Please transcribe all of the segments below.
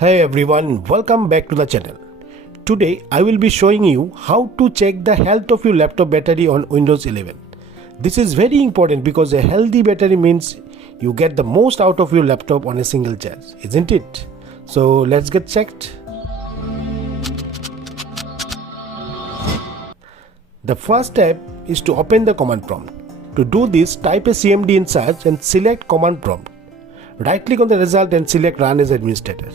Hey everyone, welcome back to the channel. Today I will be showing you how to check the health of your laptop battery on Windows 11. This is very important because a healthy battery means you get the most out of your laptop on a single charge, isn't it? So let's get checked. The first step is to open the command prompt. To do this, type a CMD in search and select command prompt. Right click on the result and select run as administrator.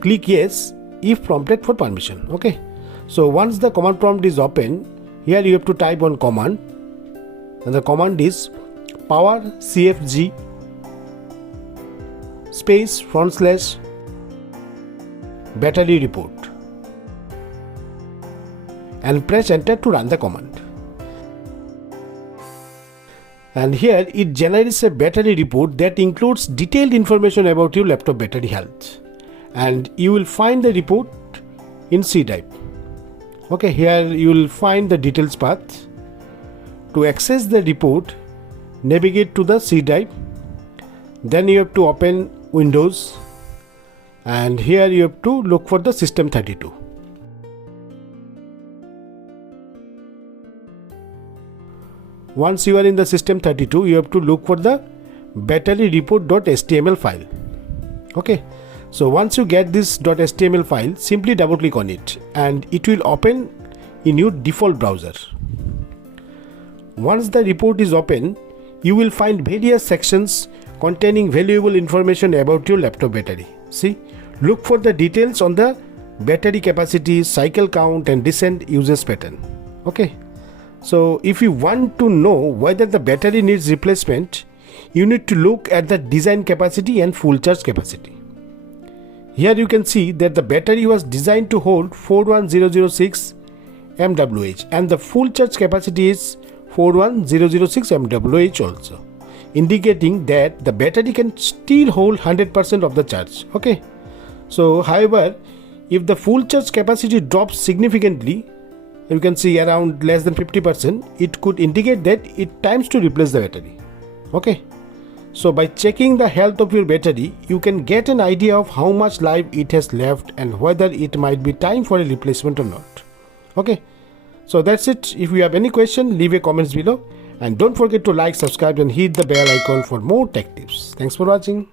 Click yes if prompted for permission. Okay, so once the command prompt is open, here you have to type one command, and the command is power cfg space / battery report and press enter to run the command. And here it generates a battery report that includes detailed information about your laptop battery health. And you will find the report in C drive. Okay, here you will find the details path. To access the report, navigate to the C drive. Then you have to open Windows, and here you have to look for the System32. Once you are in the System32, you have to look for the battery report.html file. Okay. So once you get this .html file, simply double click on it and it will open in your default browser. Once the report is open, you will find various sections containing valuable information about your laptop battery. See, look for the details on the battery capacity, cycle count and recent usage pattern. Okay, so if you want to know whether the battery needs replacement, you need to look at the design capacity and full charge capacity. Here you can see that the battery was designed to hold 41006 mWh and the full charge capacity is 41006 mWh also, indicating that the battery can still hold 100% of the charge. Okay, so however, if the full charge capacity drops significantly, you can see around less than 50%, it could indicate that it times to replace the battery. Okay. So by checking the health of your battery, you can get an idea of how much life it has left and whether it might be time for a replacement or not. Okay, so that's it. If you have any question, leave a comments below and don't forget to like, subscribe and hit the bell icon for more tech tips. Thanks for watching.